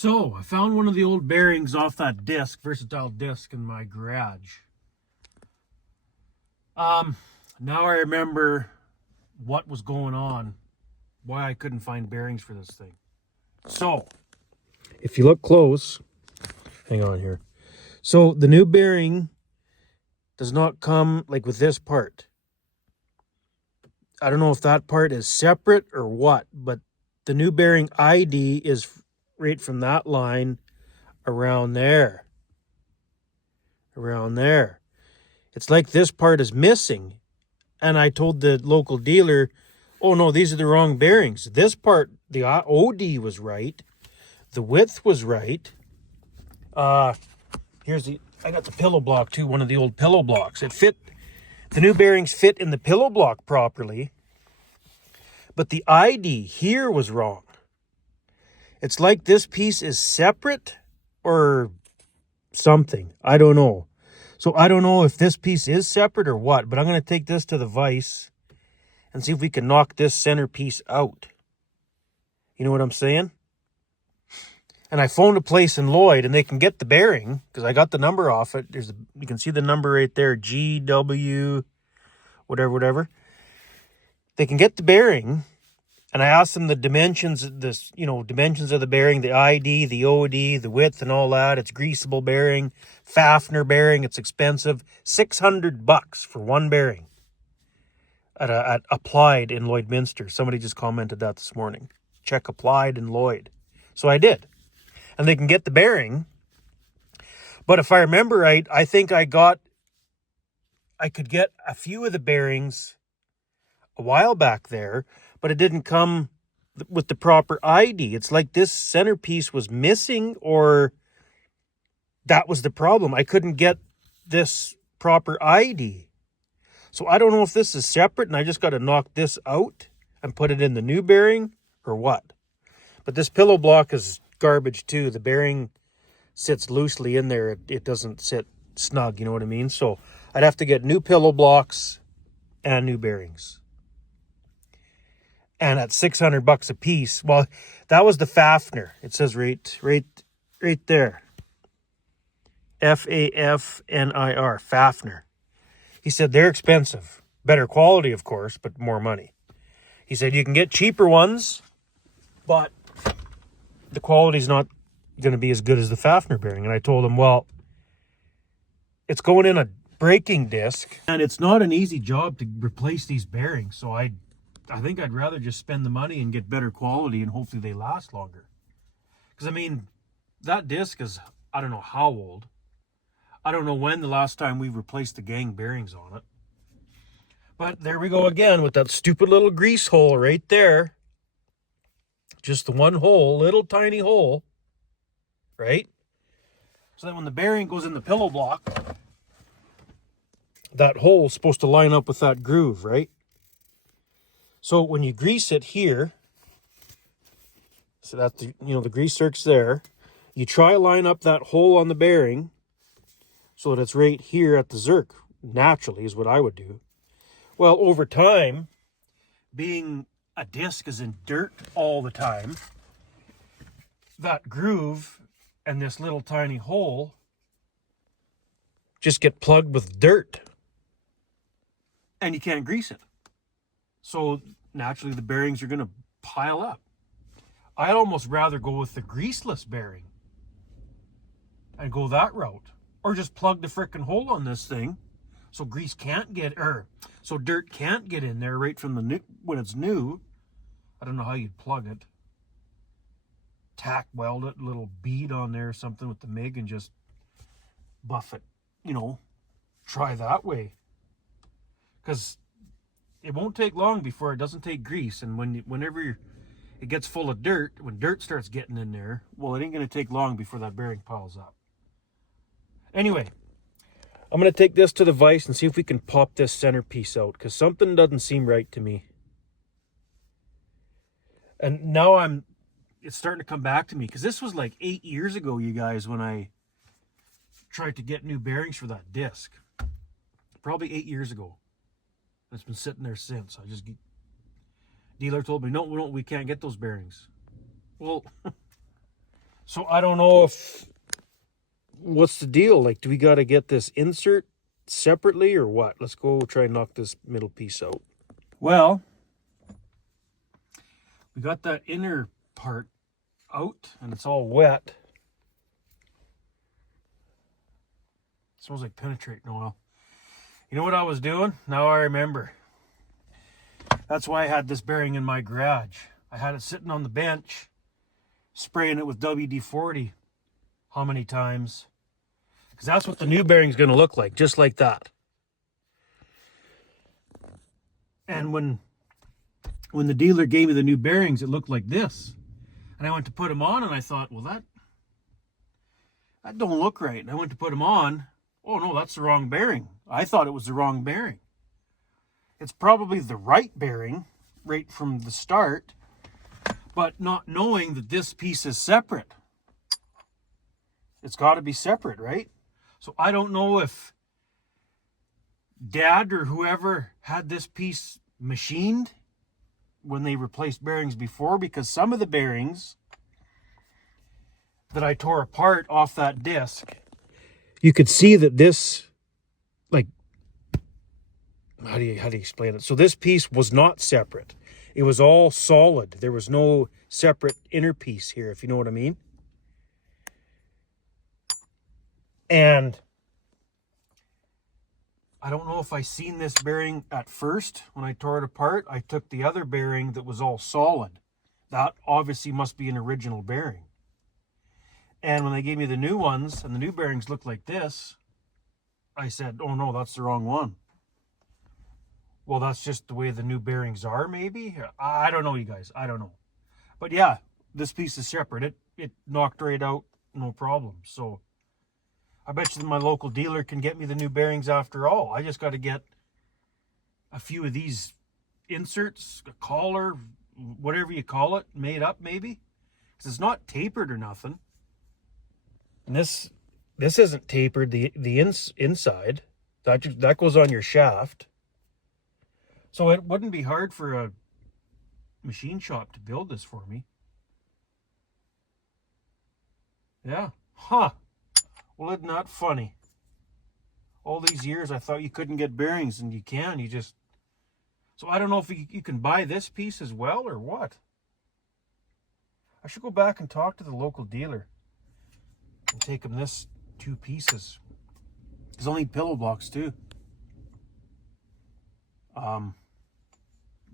So, I found one of the old bearings off that disc, versatile disc, in my garage. Now I remember what was going on, why I couldn't find bearings for this thing. So, if you look close, hang on here. So, the new bearing does not come like with this part. I don't know if that part is separate or what, but the new bearing ID is right from that line around there. Around there. It's like this part is missing. And I told the local dealer, oh no, these are the wrong bearings. This part, the OD was right. The width was right. I got the pillow block too, one of the old pillow blocks. The new bearings fit in the pillow block properly. But the ID here was wrong. It's like this piece is separate or something. I don't know. So I don't know if this piece is separate or what, but I'm going to take this to the vise and see if we can knock this center piece out. You know what I'm saying? And I phoned a place in Lloyd, and they can get the bearing, because I got the number off it. You can see the number right there, GW, whatever. They can get the bearing, and I asked them the dimensions, dimensions of the bearing, the ID, the OD, the width, and all that. It's greasable bearing, Fafner bearing. It's expensive, $600 for one bearing at Applied in Lloydminster. Somebody just commented that this morning. Check Applied in Lloyd. So I did, and they can get the bearing. But if I remember right, I think I could get a few of the bearings a while back there, but it didn't come with the proper ID. It's like this centerpiece was missing, or that was the problem. I couldn't get this proper ID. So I don't know if this is separate and I just got to knock this out and put it in the new bearing or what. But this pillow block is garbage too. The bearing sits loosely in there. It doesn't sit snug, you know what I mean? So I'd have to get new pillow blocks and new bearings. And at $600 a piece, well, that was the Fafner. It says right there. Fafnir, Fafner. He said they're expensive. Better quality, of course, but more money. He said you can get cheaper ones, but the quality's not going to be as good as the Fafner bearing. And I told him, well, it's going in a braking disc, and it's not an easy job to replace these bearings. So I think I'd rather just spend the money and get better quality, and hopefully they last longer. Because, I mean, that disc is, I don't know how old. I don't know when the last time we replaced the gang bearings on it. But there we go again with that stupid little grease hole right there. Just the one hole, little tiny hole, right? So that when the bearing goes in the pillow block, that hole's supposed to line up with that groove, right? So when you grease it here, so that the grease zerk's there, you try line up that hole on the bearing so that it's right here at the zerk. Naturally is what I would do. Well, over time, being a disc is in dirt all the time, that groove and this little tiny hole just get plugged with dirt, and you can't grease it. So naturally the bearings are going to pile up. I'd almost rather go with the greaseless bearing and go that route, or just plug the frickin' hole on this thing so grease can't get, so dirt can't get in there right from the new, when it's new. I don't know how you'd plug it. Tack weld it, a little bead on there or something with the MIG, and just buff it. Try that way. Because it won't take long before it doesn't take grease. And whenever it gets full of dirt, when dirt starts getting in there, well, it ain't going to take long before that bearing piles up. Anyway, I'm going to take this to the vise and see if we can pop this centerpiece out, because something doesn't seem right to me. And now it's starting to come back to me, because this was like 8 years ago, you guys, when I tried to get new bearings for that disc. Probably 8 years ago. It's been sitting there since. Dealer told me, no, we can't get those bearings. Well, So I don't know what's the deal? Like, do we got to get this insert separately or what? Let's go try and knock this middle piece out. Well, we got that inner part out and it's all wet. It smells like penetrating oil. You know what I was doing? Now I remember. That's why I had this bearing in my garage. I had it sitting on the bench, spraying it with WD-40 how many times? Because that's what the new bearing's going to look like, just like that. And when the dealer gave me the new bearings, it looked like this. And I went to put them on, and I thought, well, that don't look right. And I went to put them on. Oh, no, that's the wrong bearing. I thought it was the wrong bearing. It's probably the right bearing right from the start, but not knowing that this piece is separate. It's got to be separate, right? So I don't know if Dad or whoever had this piece machined when they replaced bearings before, because some of the bearings that I tore apart off that disc, you could see that this, like, how do you explain it? So this piece was not separate. It was all solid. There was no separate inner piece here, if you know what I mean. And I don't know if I seen this bearing at first when I tore it apart. I took the other bearing that was all solid. That obviously must be an original bearing. And when they gave me the new ones and the new bearings looked like this, I said, oh no, that's the wrong one. Well, that's just the way the new bearings are, maybe? I don't know, you guys. I don't know. But yeah, this piece is separate. It knocked right out, no problem. So I bet you that my local dealer can get me the new bearings after all. I just got to get a few of these inserts, a collar, whatever you call it, made up maybe. Because it's not tapered or nothing. And this isn't tapered, the inside. That goes on your shaft. So it wouldn't be hard for a machine shop to build this for me. Yeah. Huh. Well, isn't that funny? All these years I thought you couldn't get bearings, and you can. You just... So I don't know if you can buy this piece as well or what. I should go back and talk to the local dealer and take him this 2 pieces. There's only pillow blocks too.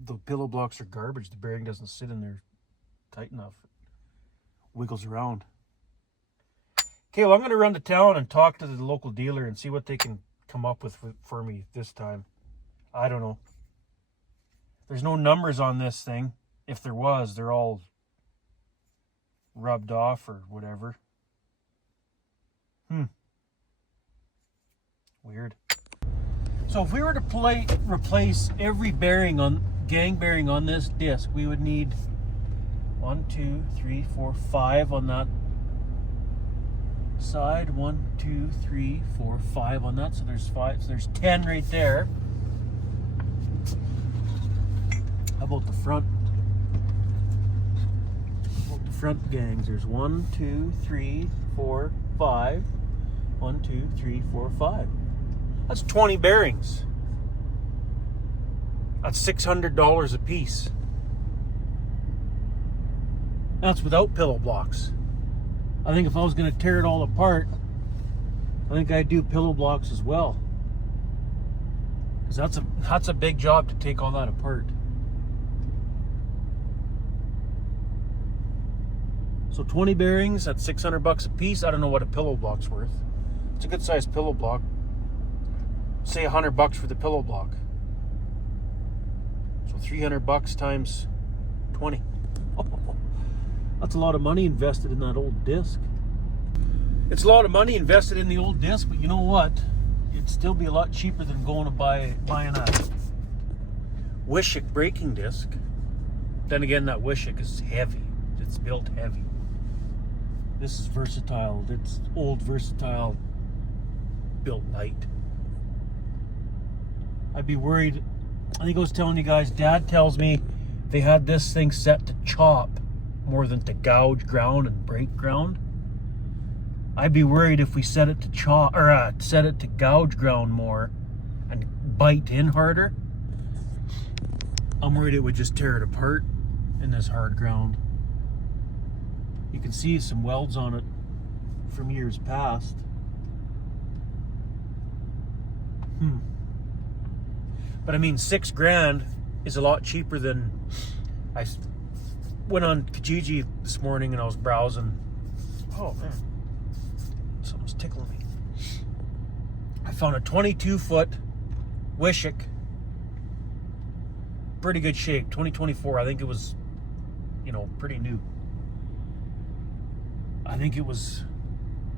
The pillow blocks are garbage. The bearing doesn't sit in there tight enough. It wiggles around. Okay, well, I'm going to run to town and talk to the local dealer and see what they can come up with for me this time. I don't know. There's no numbers on this thing. If there was, they're all rubbed off or whatever. Weird. So if we were to replace every bearing gang bearing on this disc, we would need 1, 2, 3, 4, 5 on that side. 1, 2, 3, 4, 5 on that. So there's 5. So there's 10 right there. How about the front? How about the front gangs? There's 1, 2, 3, 4, 5. 1, 2, 3, 4, 5. That's 20 bearings. That's $600 a piece. That's without pillow blocks. I think if I was going to tear it all apart, I think I'd do pillow blocks as well. Because that's a big job to take all that apart. So 20 bearings, that's $600 a piece. I don't know what a pillow block's worth. It's a good sized pillow block. Say $100 for the pillow block. So $300 times 20. That's a lot of money invested in that old disc. It's a lot of money invested in the old disc, but you know what? It'd still be a lot cheaper than going to buying a Wishick braking disc. Then again, that Wishick is heavy. It's built heavy. This is versatile. It's old versatile, built light. I'd be worried. I think I was telling you guys, Dad tells me they had this thing set to chop more than to gouge ground and break ground. I'd be worried if we set it to set it to gouge ground more and bite in harder. I'm worried it would just tear it apart in this hard ground. You can see some welds on it from years past. But I mean, $6,000 is a lot cheaper than... I went on Kijiji this morning and I was browsing. Oh man, something's tickling me. I found a 22-foot Wishick. Pretty good shape, 2024. I think it was, pretty new. I think it was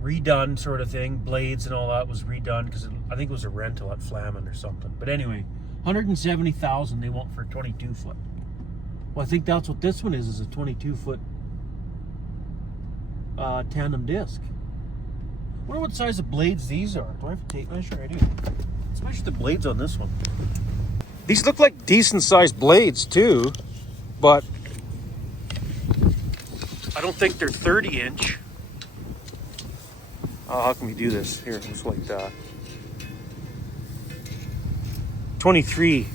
redone, sort of thing. Blades and all that was redone because I think it was a rental at Flamin or something. But anyway, $170,000 they want for a 22-foot. Well, I think that's what this one is a 22-foot tandem disc. I wonder what size of blades these are. Do I have a tape measure? I do. Let's measure the blades on this one. These look like decent sized blades too, but I don't think they're 30-inch. Oh, how can we do this? Here, just like that. 23.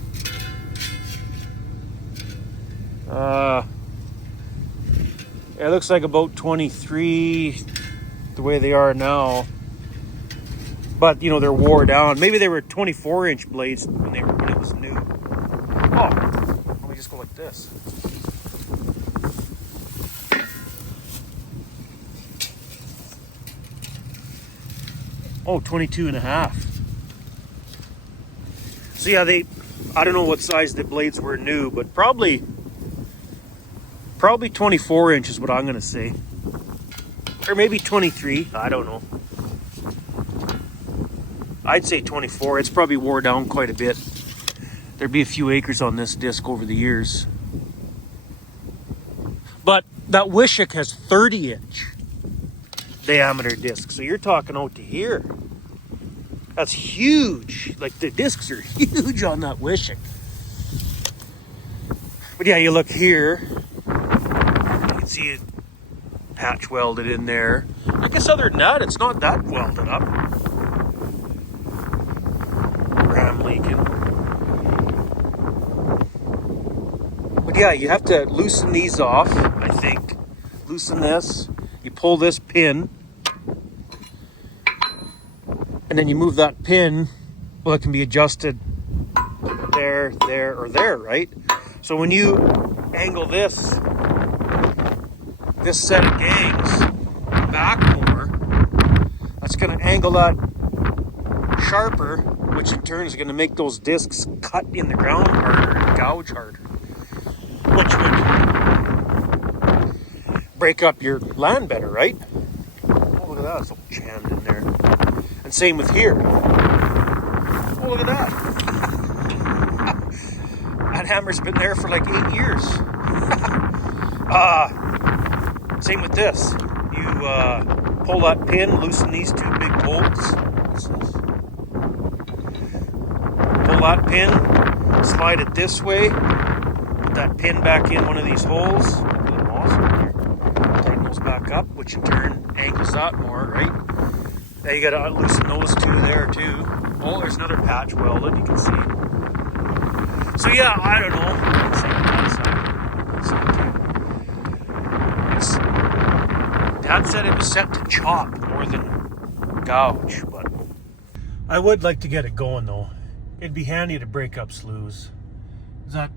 It looks like about 23 the way they are now. But, they're wore down. Maybe they were 24-inch blades when it was new. Oh, let me just go like this. Oh, 22 and a half. So yeah, I don't know what size the blades were new, but probably 24 inch is what I'm going to say. Or maybe 23, I don't know. I'd say 24. It's probably wore down quite a bit. There'd be a few acres on this disc over the years. But that Wishick has 30-inch diameter disc. So you're talking out to here. That's huge. Like, the discs are huge on that Wishick. But yeah, you look here. You can see it patch welded in there. I guess other than that, it's not that welded up. Ram leaking. But yeah, you have to loosen these off, I think. Loosen this. You pull this pin. And then you move that pin. Well, it can be adjusted there, there, or there, right? So when you angle this set of gangs back more, that's going to angle that sharper, which in turn is going to make those discs cut in the ground harder and gouge harder, which would break up your land better, right? Oh, look at that, it's all jammed in there. And same with here. Oh, look at that. That hammer's been there for like 8 years. Same with this. You pull that pin, loosen these two big bolts. What's this? Pull that pin, slide it this way, put that pin back in one of these holes. Tighten those back up, which in turn angles that more, right? Now you gotta loosen those two there too. Oh, there's another patch welded, you can see. So yeah, I don't know. Dad said it was set to chop more than gouge, but I would like to get it going though. It'd be handy to break up sloughs. That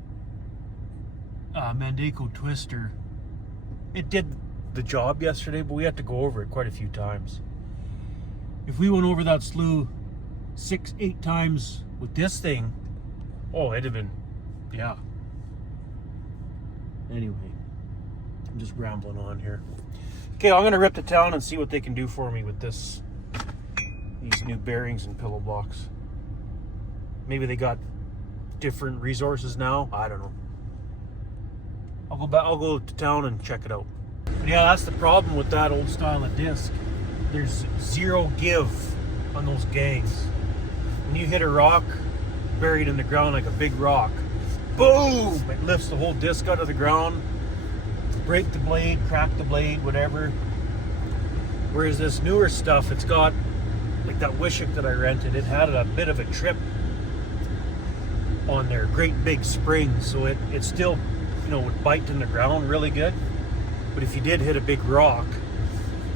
Mandako twister, it did the job yesterday, but we had to go over it quite a few times. If we went over that slough 6-8 times with this thing, oh, it'd have been, yeah. Anyway, I'm just rambling on here. Okay, I'm gonna rip to town and see what they can do for me with these new bearings and pillow blocks. Maybe they got different resources now. I don't know. I'll go to town and check it out. But yeah, that's the problem with that old style of disc. There's zero give on those gangs. When you hit a rock buried in the ground like a big rock, boom! It lifts the whole disc out of the ground. Break the blade, crack the blade, whatever. Whereas this newer stuff, it's got, like that Wishick that I rented, it had a bit of a trip on there, great big springs, so it still, you know, would bite in the ground really good. But if you did hit a big rock,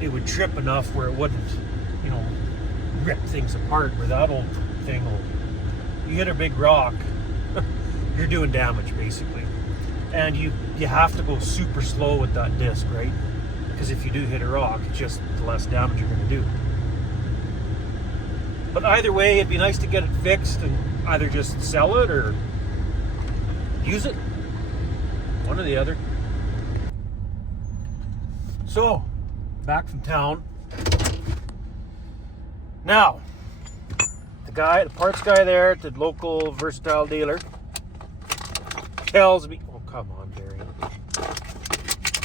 it would trip enough where it wouldn't, you know, rip things apart. Where that old thing will, you hit a big rock, you're doing damage basically. And you have to go super slow with that disc, right? Because if you do hit a rock, it's just the less damage you're going to do. But either way, it'd be nice to get it fixed and either just sell it or use it. One or the other. So, back from town. Now, the parts guy there at the local Versatile dealer tells me, oh come on, Barry.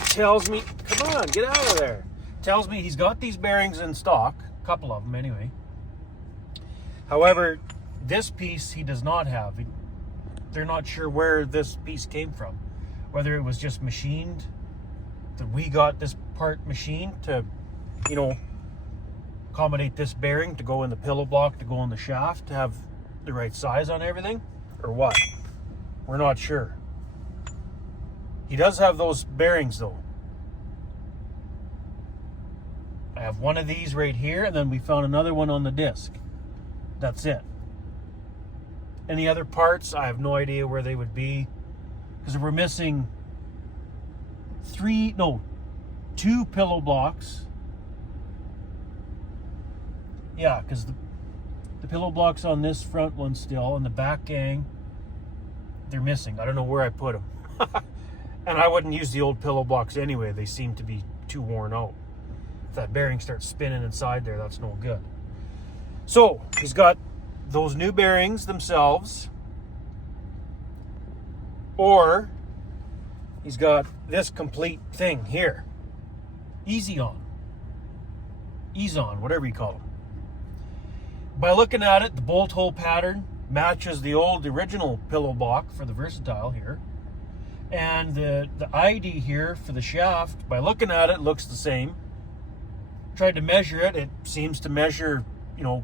Tells me, come on, get out of there. Tells me he's got these bearings in stock, a couple of them anyway. However, this piece he does not have. They're not sure where this piece came from. Whether it was just machined, that we got this part machined to, you know, accommodate this bearing to go in the pillow block, to go in the shaft, to have the right size on everything, or what. We're not sure. He does have those bearings though. I have one of these right here, and then we found another one on the disc. That's it. Any other parts, I have no idea where they would be, because we're missing two pillow blocks. Yeah, because the pillow blocks on this front one still, and the back gang, they're missing. I don't know where I put them. And I wouldn't use the old pillow blocks anyway. They seem to be too worn out. If that bearing starts spinning inside there, that's no good. So he's got those new bearings themselves, or he's got this complete thing here. Easy on, whatever you call them. By looking at it, the bolt hole pattern matches the original pillow block for the Versatile here. And the ID here for the shaft, by looking at it, looks the same. Tried to measure it. It seems to measure, you know,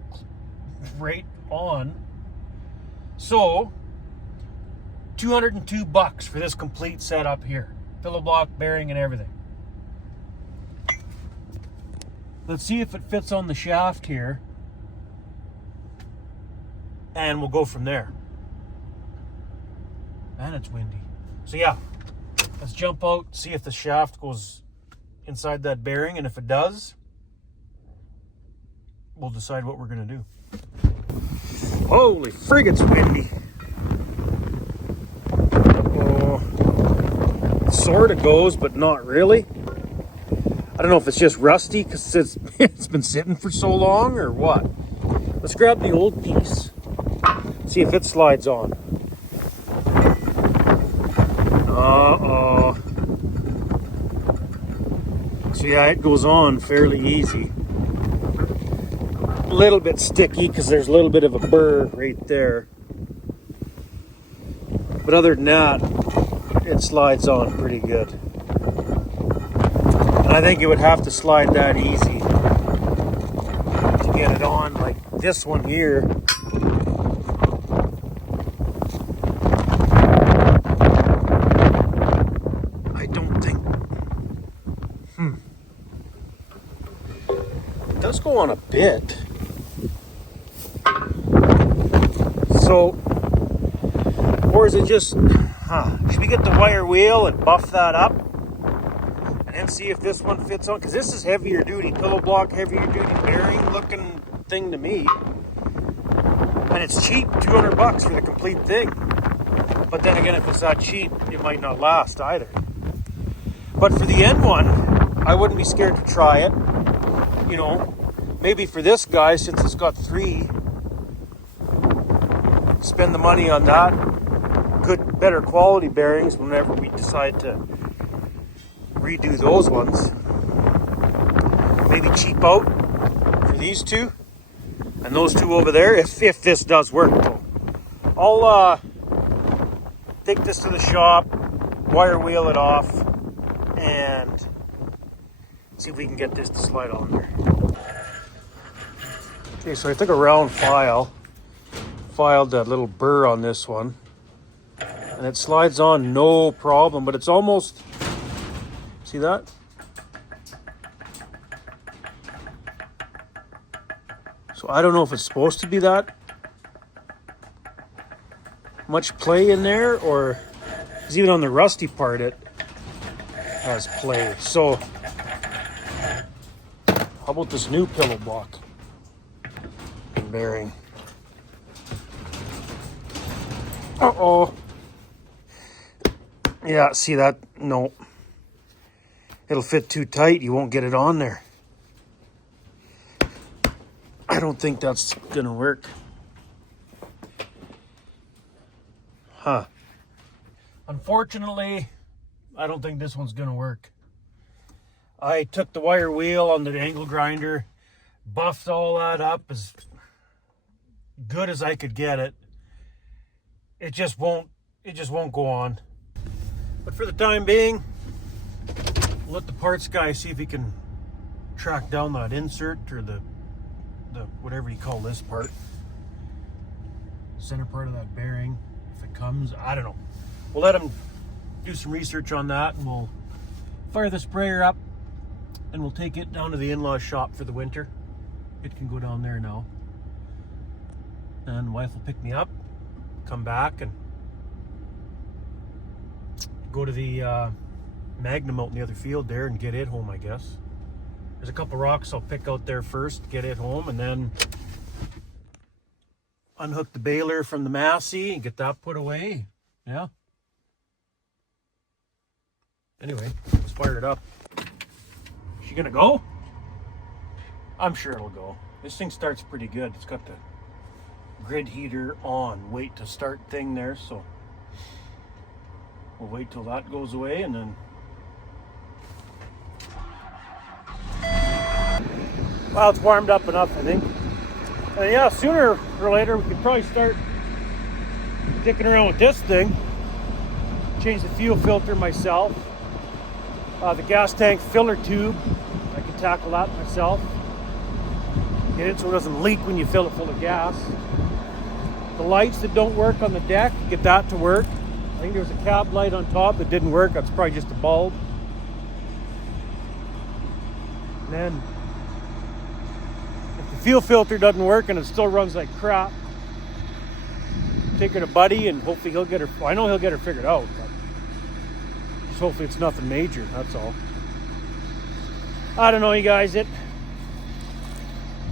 right on. So, $202 for this complete setup here. Pillow block, bearing, and everything. Let's see if it fits on the shaft here. And we'll go from there. And it's windy. So yeah, let's jump out, see if the shaft goes inside that bearing, and if it does, we'll decide what we're gonna do. Holy frig, it's windy. Oh, it sort of goes, but not really. I don't know if it's just rusty because it's been sitting for so long or what. Let's grab the old piece, see if it slides on. Uh-oh. So yeah, it goes on fairly easy. A little bit sticky because there's a little bit of a burr right there. But other than that, it slides on pretty good. And I think it would have to slide that easy to get it on, like this one here. It does go on a bit. So, or is it just, should we get the wire wheel and buff that up and then see if this one fits on? Because this is heavier duty pillow block, heavier duty bearing looking thing to me. And it's cheap, $200 for the complete thing. But then again, if it's that cheap, it might not last either. But for the end one, I wouldn't be scared to try it. You know, maybe for this guy, since it's got 3, spend the money on that. Good, better quality bearings whenever we decide to redo those ones. Maybe cheap out for these 2 and those 2 over there, if this does work. I'll take this to the shop, wire wheel it off, and see if we can get this to slide on there. Okay, so I took a round file, filed that little burr on this one, and it slides on no problem, but it's almost, see that? So I don't know if it's supposed to be that much play in there, or because even on the rusty part it has play. So how about this new pillow block bearing? Uh-oh. Yeah, see that? No. It'll fit too tight. You won't get it on there. I don't think that's gonna work. Huh. Unfortunately, I don't think this one's gonna work. I took the wire wheel on the angle grinder, buffed all that up as good as I could get it. It just won't go on. But for the time being, we'll let the parts guy see if he can track down that insert, or the whatever you call this part, center part of that bearing. If it comes, I don't know. We'll let him do some research on that, and we'll fire the sprayer up, and we'll take it down to the in-law shop for the winter. It can go down there now, and the wife will pick me up, come back, and go to the Magnum out in the other field there and get it home, I guess. There's a couple rocks I'll pick out there first, get it home, and then unhook the baler from the Massey and get that put away. Yeah. Anyway, let's fire it up. Is she gonna go? I'm sure it'll go. This thing starts pretty good. It's got the grid heater on, wait to start thing there, so we'll wait till that goes away, and then well, it's warmed up enough, I think. And yeah, sooner or later we could probably start dicking around with this thing. Change the fuel filter myself. The gas tank filler tube, I can tackle that myself. Get it so it doesn't leak when you fill it full of gas. The lights that don't work on the deck, get that to work. I think there was a cab light on top that didn't work. That's probably just a bulb. And then if the fuel filter doesn't work and it still runs like crap, take her to Buddy and hopefully he'll get her, well, I know he'll get her figured out, but just hopefully it's nothing major, that's all. I don't know, you guys, I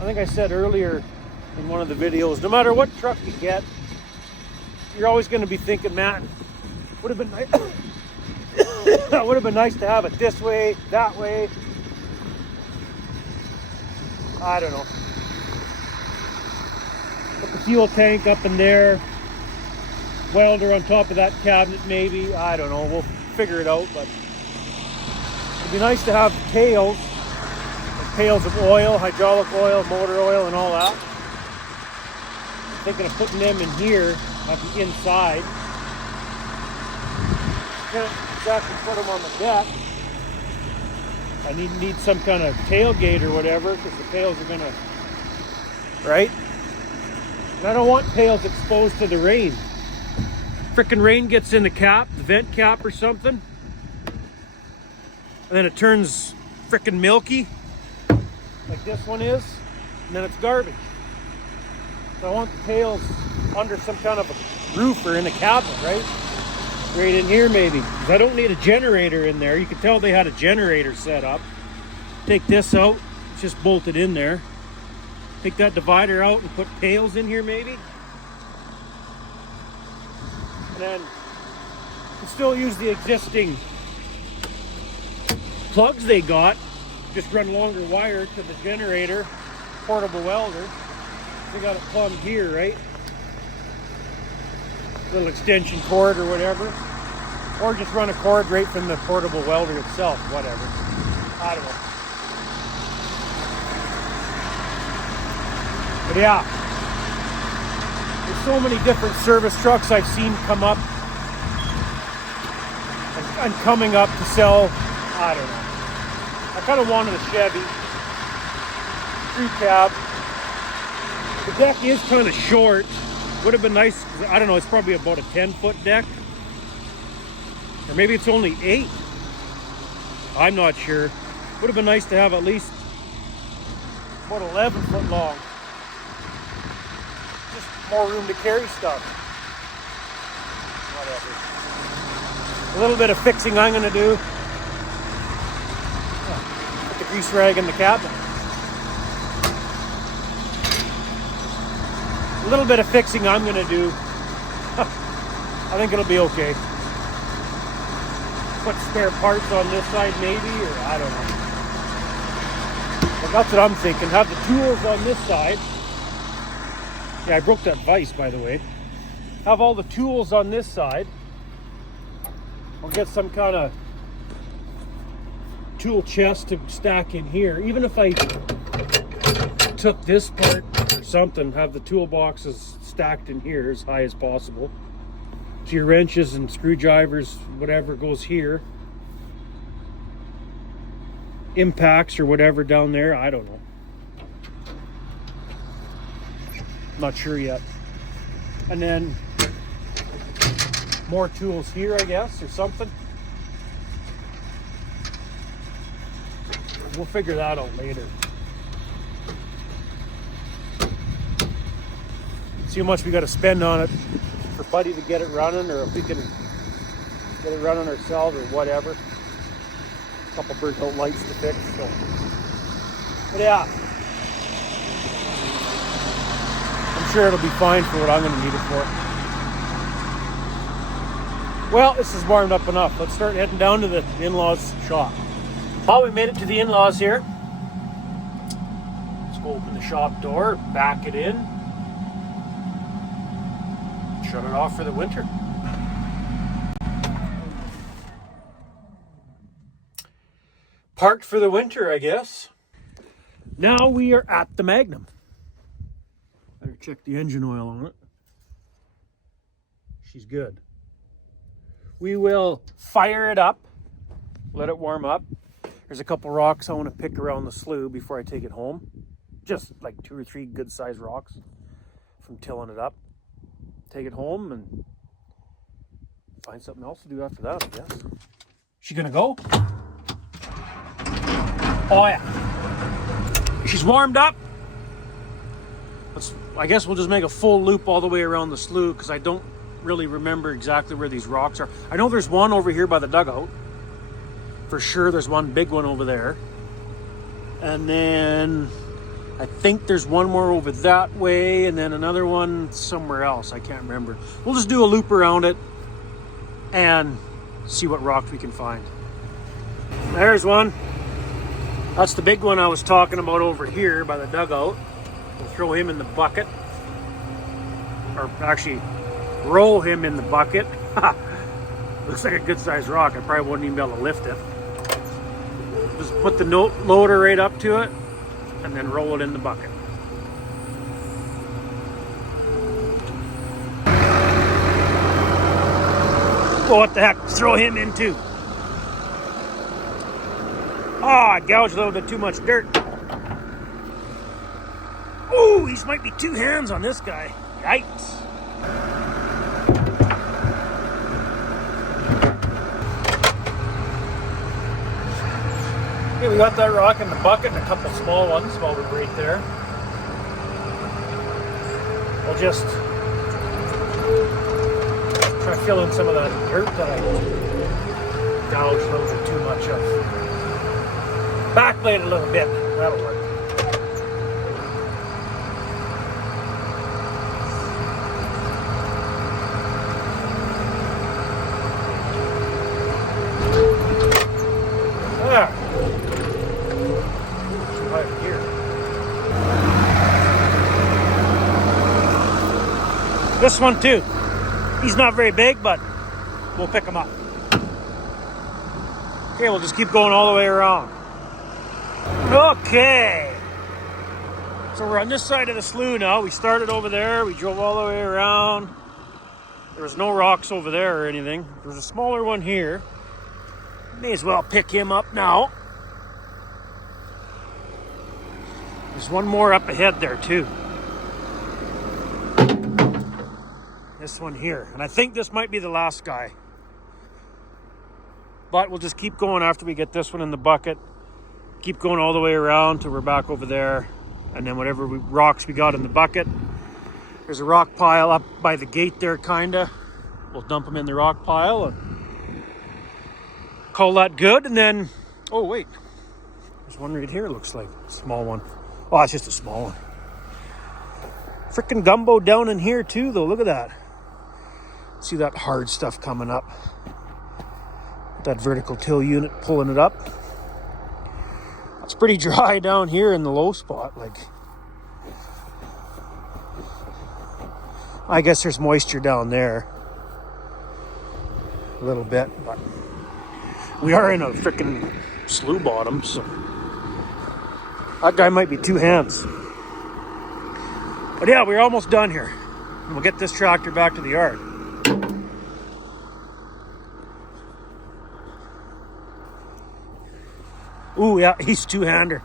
think I said earlier in one of the videos, no matter what truck you get, you're always going to be thinking, man, would have been nice. That would have been nice to have it this way, that way. I don't know. Put the fuel tank up in there, welder on top of that cabinet maybe. I don't know, we'll figure it out, but it'd be nice to have pails, like pails of oil, hydraulic oil, motor oil, and all that. I'm thinking of putting them in here at the inside. Can't exactly put them on the deck. I need some kind of tailgate or whatever, because the pails are gonna, right? And I don't want pails exposed to the rain. Frickin' rain gets in the cap, the vent cap or something, and then it turns frickin' milky, like this one is, and then it's garbage. So I want the pails under some kind of a roof or in a cabinet, right? Right in here maybe, because I don't need a generator in there. You can tell they had a generator set up. Take this out, it's just bolted in there. Take that divider out and put pails in here maybe. And then you can still use the existing plugs they got. Just run longer wire to the generator, portable welder. They got it plumbed here, right? Little extension cord or whatever. Or just run a cord right from the portable welder itself, whatever. I don't know. But yeah, there's so many different service trucks I've seen come up and coming up to sell. I don't know. I kind of wanted a Chevy, crew cab, The deck is kind of short. Would have been nice, I don't know, it's probably about a 10-foot deck. Or maybe it's only 8. I'm not sure. Would have been nice to have at least about 11 foot long. Just more room to carry stuff. Whatever. A little bit of fixing I'm going to do. Put the grease rag in the cabin. A little bit of fixing I'm going to do. I think it'll be okay. Put spare parts on this side maybe, or I don't know. But that's what I'm thinking. Have the tools on this side. Yeah, I broke that vise, by the way. Have all the tools on this side. I'll get some kind of tool chest to stack in here. Even if I took this part or something, have the toolboxes stacked in here as high as possible. So your wrenches and screwdrivers, whatever goes here. Impacts or whatever down there, I don't know. Not sure yet. And then more tools here, I guess, or something. We'll figure that out later. See how much we got to spend on it for Buddy to get it running, or if we can get it running ourselves or whatever. A couple burnt out lights to fix. So. But yeah, I'm sure it'll be fine for what I'm going to need it for. Well, this is warmed up enough. Let's start heading down to the in-laws' shop. Well, we made it to the in-laws here. Let's go open the shop door, back it in, shut it off for the winter. Parked for the winter, I guess. Now we are at the Magnum. Better check the engine oil on it. She's good. We will fire it up, let it warm up. There's a couple rocks I want to pick around the slough before I take it home. Just like 2 or 3 good sized rocks from tilling it up. Take it home and find something else to do after that, I guess. She gonna go? Oh yeah. She's warmed up. I guess we'll just make a full loop all the way around the slough because I don't really remember exactly where these rocks are. I know there's one over here by the dugout. For sure there's one big one over there. And then I think there's one more over that way and then another one somewhere else. I can't remember. We'll just do a loop around it and see what rocks we can find. There's one. That's the big one I was talking about over here by the dugout. We'll throw him in the bucket. Or actually, roll him in the bucket. Looks like a good sized rock. I probably wouldn't even be able to lift it. Just put the loader right up to it and then roll it in the bucket. Well, what the heck? Throw him in too. Oh, I gouged a little bit too much dirt. Oh, these might be 2 hands on this guy. Yikes. Okay, we got that rock in the bucket and a couple small ones while we're right there. We'll just try to fill in some of that dirt that I gouged a little bit too much of. Backblade a little bit. That'll work. There. Right here. This one too. He's not very big, but we'll pick him up. Okay, we'll just keep going all the way around. Okay. So we're on this side of the slough now. We started over there. We drove all the way around. There was no rocks over there or anything. There's a smaller one here. May as well pick him up now. There's one more up ahead there too. This one here. And I think this might be the last guy. But we'll just keep going after we get this one in the bucket. Keep going all the way around till we're back over there. And then whatever rocks we got in the bucket. There's a rock pile up by the gate there, kinda. We'll dump them in the rock pile and call that good. And then, oh wait, there's one right here, looks like a small one. Oh, it's just a small one. Freaking gumbo down in here too, though. Look at that. See that hard stuff coming up. That vertical till unit pulling it up. It's pretty dry down here in the low spot. Like, I guess there's moisture down there a little bit, but we are in a freaking slough bottom, so that guy might be 2 hands. But yeah, we're almost done here. And we'll get this tractor back to the yard. Ooh, yeah, he's 2-hander.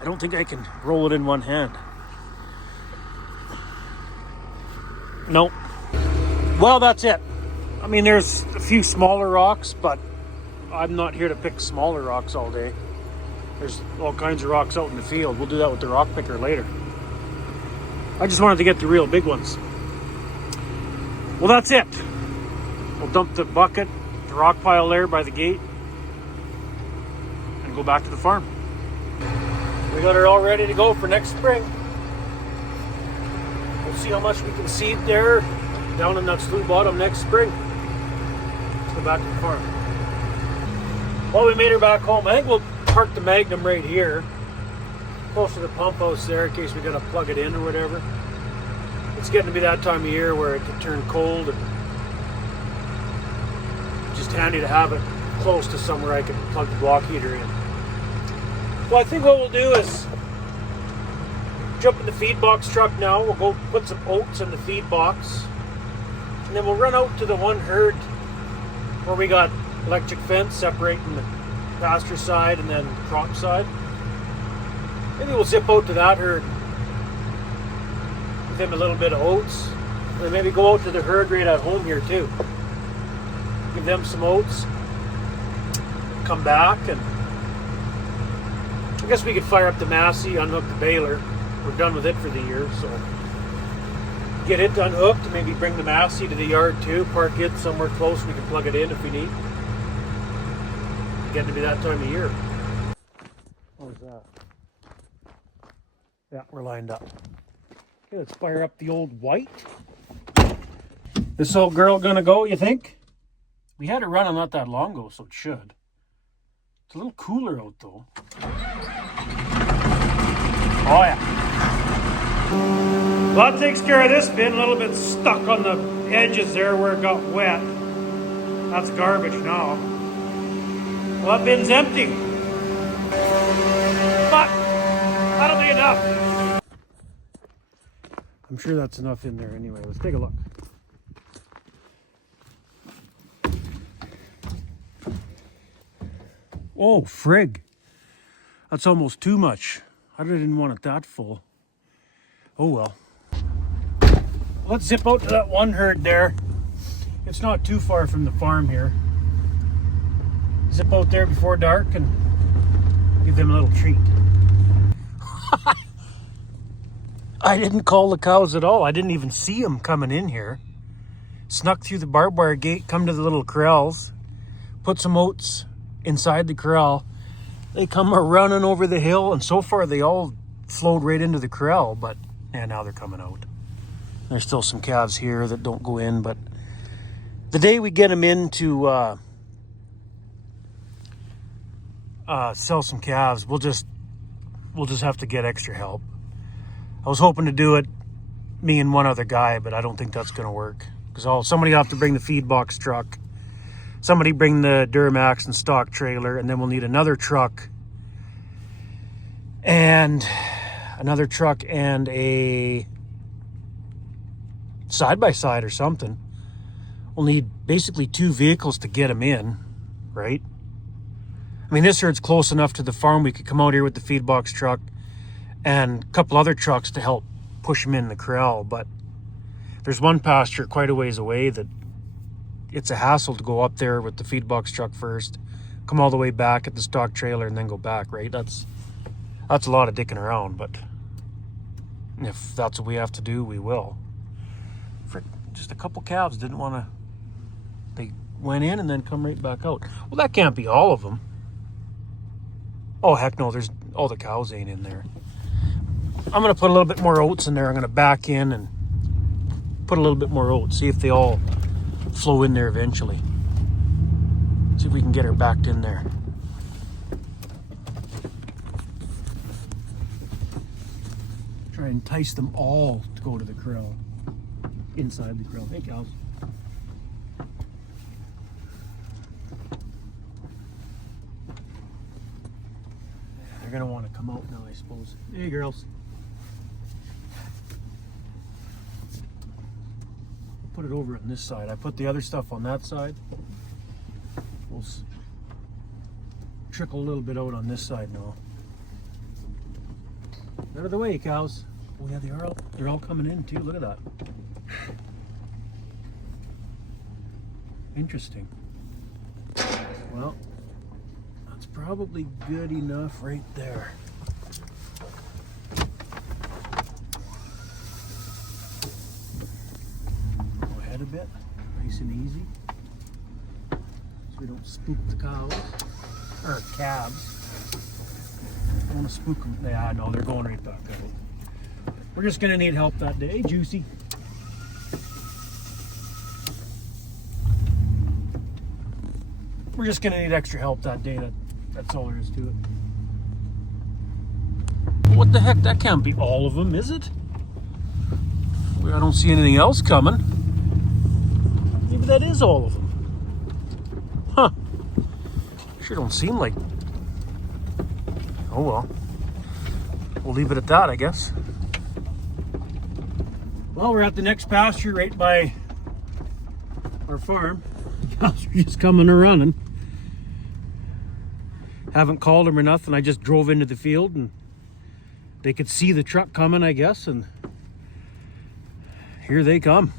I don't think I can roll it in one hand. Nope. Well, that's it. I mean, there's a few smaller rocks, but I'm not here to pick smaller rocks all day. There's all kinds of rocks out in the field. We'll do that with the rock picker later. I just wanted to get the real big ones. Well, that's it. We'll dump the bucket, the rock pile there by the gate, and go back to the farm. We got her all ready to go for next spring. We'll see how much we can seed there down in that slough bottom next spring. Let's go back to the farm. Well, we made her back home. I think we'll park the Magnum right here, close to the pump house there, in case we gotta plug it in or whatever. It's getting to be that time of year where it can turn cold, and just handy to have it close to somewhere I can plug the block heater in. Well, I think what we'll do is jump in the feed box truck now. We'll go put some oats in the feed box, and then we'll run out to the one herd where we got electric fence separating the pasture side and then the crop side. Maybe we'll zip out to that herd, give them a little bit of oats, and then maybe go out to the herd right at home here too. Give them some oats, come back, and I guess we could fire up the Massey, unhook the baler. We're done with it for the year, so get it unhooked and maybe bring the Massey to the yard too, park it somewhere close, we can plug it in if we need. It's getting to be that time of year. What was that? Yeah, we're lined up. Okay, let's fire up the old white. This old girl gonna go, you think? We had it running not that long ago, so it should. It's a little cooler out though. Oh yeah. Well, that takes care of this bin. A little bit stuck on the edges there where it got wet. That's garbage now. Well, that bin's empty. But that'll be enough. I'm sure that's enough in there anyway. Let's take a look. Oh, frig. That's almost too much. I didn't want it that full. Oh well. Let's zip out to that one herd there. It's not too far from the farm here. Zip out there before dark and give them a little treat. I didn't call the cows at all. I didn't even see them coming in here. Snuck through the barbed wire gate, come to the little corrals, put some oats inside the corral. They come running over the hill, and so far they all flowed right into the corral, but and now they're coming out. There's still some calves here that don't go in, but the day we get them in to sell some calves, we'll just have to get extra help. I was hoping to do it, me and one other guy, but I don't think that's going to work. Because somebody will have to bring the feed box truck, somebody bring the Duramax and stock trailer, and then we'll need another truck and a side-by-side or something. We'll need basically 2 vehicles to get them in, right? I mean, this herd's close enough to the farm. We could come out here with the feed box truck and a couple other trucks to help push them in the corral, but There's one pasture quite a ways away that it's a hassle to go up there with the feed box truck first, come all the way back at the stock trailer, and then go back, right? That's a lot of dicking around, but if that's what we have to do, we will. Frick, just a couple calves didn't want to, they went in and then come right back out. Well, that can't be all of them. Oh, heck no, there's all the cows ain't in there. I'm going to put a little bit more oats in there. I'm going to back in and put a little bit more oats, see if they all flow in there eventually. See if we can get her backed in there. Try and entice them all to go to the corral. Inside the corral. Hey, cows. They're going to want to come out now, I suppose. Hey, girls. Put it over on this side. I put the other stuff on that side. We'll trickle a little bit out on this side now. Out of the way, cows. Oh yeah, they're all coming in too. Look at that. Interesting. Well, that's probably good enough right there. A bit, nice and easy, so we don't spook the cows or calves. Don't want to spook them. Yeah, no, they're going right back out. We're just gonna need help that day. Juicy. We're just gonna need extra help that day. That's all there is to it. What the heck? That can't be all of them, is it? I don't see anything else coming. Maybe that is all of them. Huh. Sure don't seem like... Oh well. We'll leave it at that, I guess. Well, we're at the next pasture right by our farm. The cows are just coming and running. Haven't called them or nothing. I just drove into the field and they could see the truck coming, I guess, and here they come.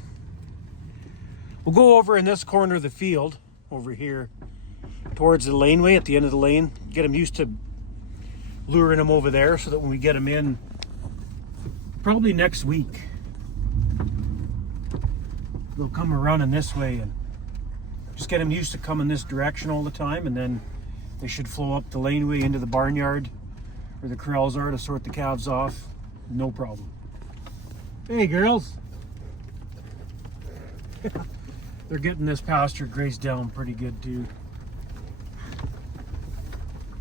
We'll go over in this corner of the field, over here, towards the laneway at the end of the lane. Get them used to luring them over there so that when we get them in, probably next week, they'll come running this way and just get them used to coming this direction all the time, and then they should flow up the laneway into the barnyard where the corrals are to sort the calves off. No problem. Hey, girls. They're getting this pasture grazed down pretty good too.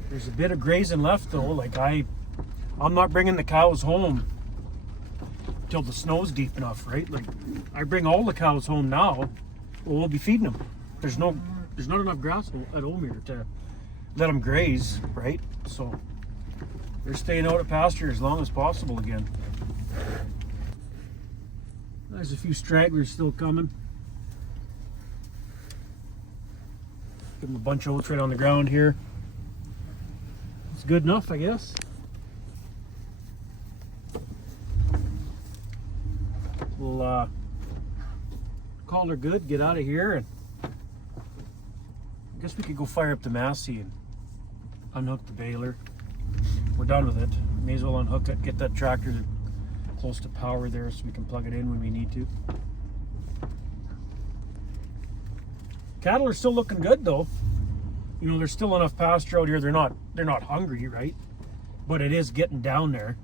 There's a bit of grazing left though. Like I'm not bringing the cows home till the snow's deep enough, right? Like I bring all the cows home now. Well, we'll be feeding them. There's not enough grass at home here to let them graze, right? So they're staying out of pasture as long as possible again. There's a few stragglers still coming. Give them a bunch of oats right on the ground here. It's good enough, I guess. We'll call her good, get out of here, and I guess we could go fire up the Massey and unhook the baler. We're done with it. May as well unhook it, get that tractor close to power there so we can plug it in when we need to. Cattle are still looking good though. You know, there's still enough pasture out here. They're not hungry, right? But it is getting down there.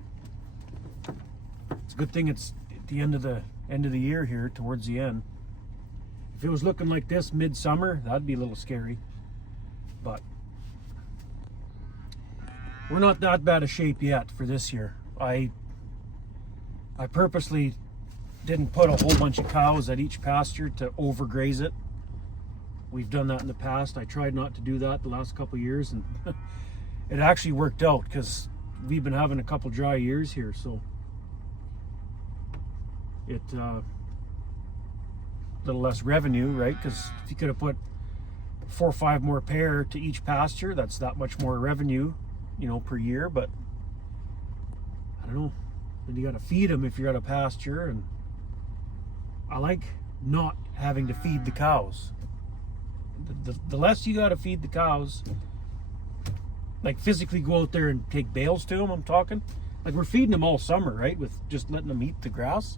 It's a good thing it's at the end of the year here, towards the end. If it was looking like this midsummer, that'd be a little scary. But we're not that bad a shape yet for this year. I purposely didn't put a whole bunch of cows at each pasture to overgraze it. We've done that in the past. I tried not to do that the last couple of years, and it actually worked out because we've been having a couple dry years here, so it a little less revenue, right? Because if you could have put 4 or 5 more pair to each pasture, that's that much more revenue, you know, per year. But I don't know. Then you got to feed them if you're at a pasture, and I like not having to feed the cows. The less you got to feed the cows, like physically go out there and take bales to them, I'm talking. Like we're feeding them all summer, right? With just letting them eat the grass.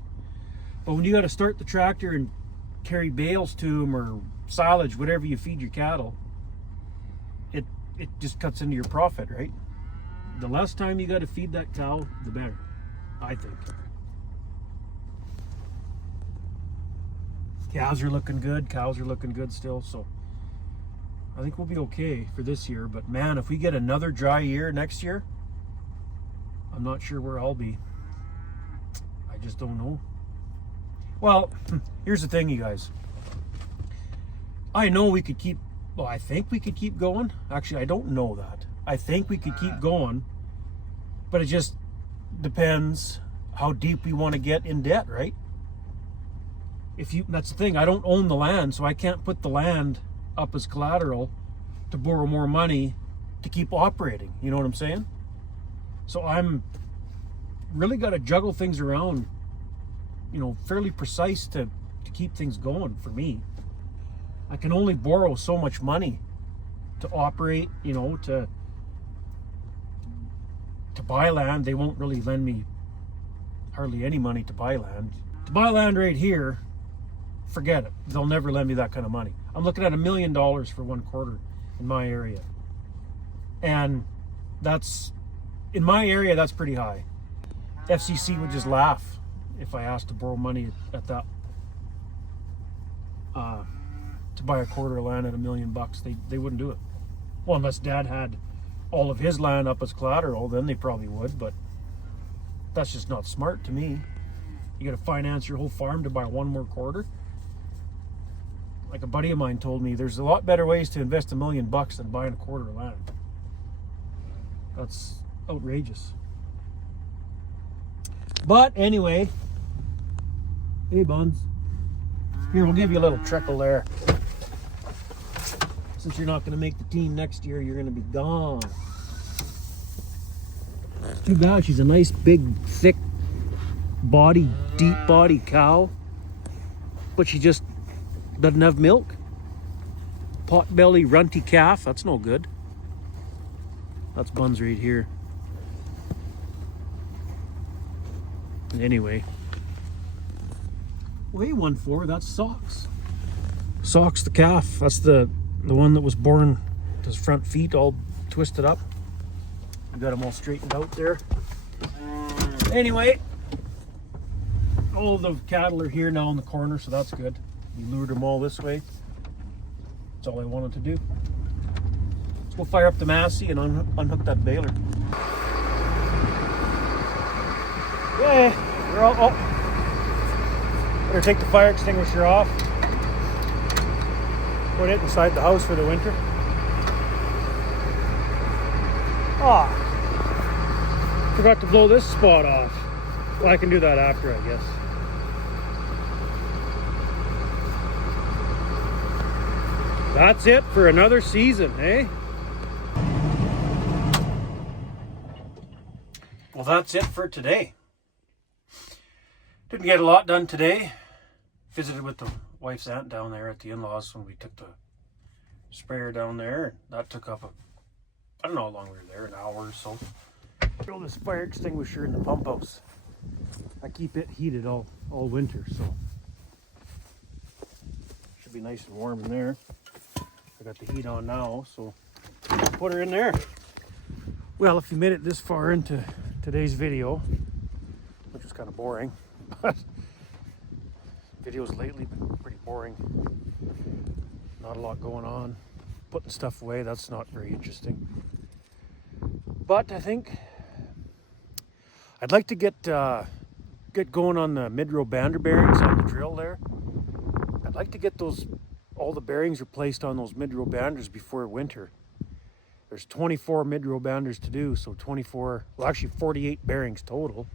But when you got to start the tractor and carry bales to them or silage, whatever you feed your cattle, it just cuts into your profit, right? The less time you got to feed that cow, the better, I think. Cows are looking good still, so I think we'll be okay for this year. But man, if we get another dry year next year, I'm not sure where I'll be. I just don't know. Well, here's the thing, you guys. I know we could keep, well, I think we could keep going. Actually, I don't know that. I think we could keep going, but it just depends how deep we want to get in debt, right? That's the thing, I don't own the land, so I can't put the land up as collateral to borrow more money to keep operating. You know what I'm saying? So I'm really got to juggle things around, fairly precise to keep things going for me. I can only borrow so much money to operate, to buy land. They won't really lend me hardly any money to buy land. To buy land right here, forget it. They'll never lend me that kind of money. I'm looking at $1 million for 1 quarter in my area. And that's, in my area, that's pretty high. FCC would just laugh if I asked to borrow money at that, to buy a quarter of land at $1 million. They wouldn't do it. Well, unless Dad had all of his land up as collateral, then they probably would, but that's just not smart to me. You got to finance your whole farm to buy 1 more quarter. Like a buddy of mine told me, there's a lot better ways to invest $1 million than buying a quarter of land. That's outrageous. But anyway, hey Buns, here, we'll give you a little trickle there. Since you're not going to make the team next year, you're going to be gone. Too bad. She's a nice, big, thick body, deep body cow, but she just doesn't have milk. Pot belly, runty calf. That's no good. That's Buns right here. And anyway, way 1-4. That's Socks. Socks the calf. That's the one that was born with his front feet all twisted up. We got him all straightened out there. Anyway, all the cattle are here now in the corner, so that's good. We lured them all this way. That's all I wanted to do. Let's go fire up the Massey and unhook that baler. Yeah, we're all, better take the fire extinguisher off. Put it inside the house for the winter. Forgot to blow this spot off. Well, I can do that after, I guess. That's it for another season, eh? Well, that's it for today. Didn't get a lot done today. Visited with the wife's aunt down there at the in-laws when we took the sprayer down there. That took up I don't know how long we were there, an hour or so. Throw this fire extinguisher in the pump house. I keep it heated all winter, so should be nice and warm in there. I got the heat on now, so put her in there. Well, if you made it this far into today's video, which was kind of boring, but videos lately been pretty boring. Not a lot going on. Putting stuff away, that's not very interesting. But I think I'd like to get going on the mid-row bander bearings on the drill there. I'd like to get all the bearings replaced on those mid-row banders before winter. There's 24 mid-row banders to do, so 48 bearings total.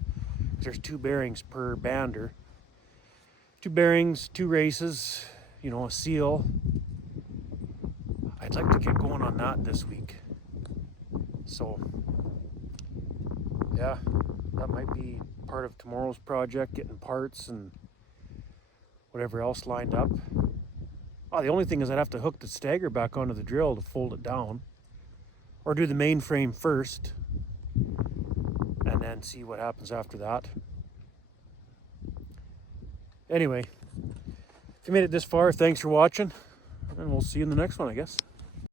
There's 2 bearings per bander. 2 bearings, 2 races, a seal. I'd like to get going on that this week. So, yeah, that might be part of tomorrow's project, getting parts and whatever else lined up. Oh, the only thing is I'd have to hook the stagger back onto the drill to fold it down, or do the main frame first and then see what happens after that. Anyway, if you made it this far, thanks for watching, and we'll see you in the next one, I guess.